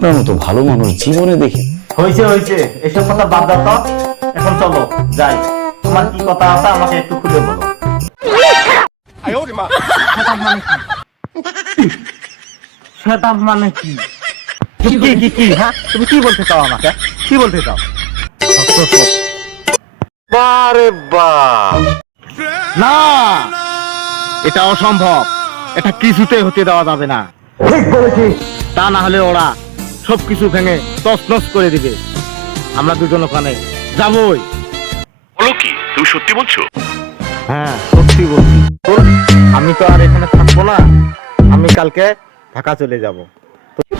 আপনার মতো ভালো মানুষ জীবনে দেখি। হয়েছে হয়েছে, এসব কথা বাদ দাও তো। এখন চলো যাই, তোমার কি কথা আছে আমাকে একটু খুলে বলো। সেটা মানে কি? কি কি কি হ্যাঁ, তুমি কি বলতে চাও আমাকে? কি বলতে চাও? বারে বাহ, না, এটা অসম্ভব, এটা কিছুতে হতে দেওয়া যাবে না। ঠিক বলেছিস। তা না হলে ওরা সবকিছু ভেঙে তছনছ করে দিবে। আমরা দুজন ওখানে যাবই। বলো কি, তুমি সত্যি বলছো? হ্যাঁ সত্যি বলছি। আমি তো আর এখানে থাকবো না, আমি কালকে ঢাকা চলে যাব।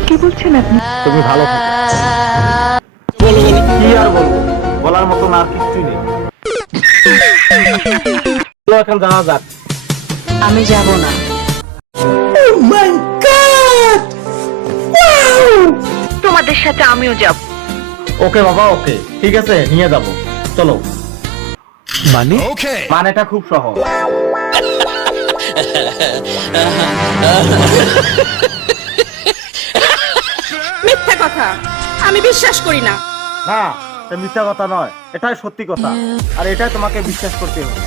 কি বলছেন আপনি? তুমি ভালো থাকো। বলো বলো, কি আর বলবো, বলার মতন আর কিছুই নেই। তো এখন যাওয়া যাক। আমি যাব না। তোমাদের সাথে আমিও যাব। ওকে বাবা, ওকে ঠিক আছে, নিয়ে যাব, চলো। মানে মানেটা খুব সহজ। মিথ্যা কথা, আমি বিশ্বাস করি না। না, এটা মিথ্যা কথা নয়, এটাই সত্যি কথা, আর এটাই তোমাকে বিশ্বাস করতে হবে।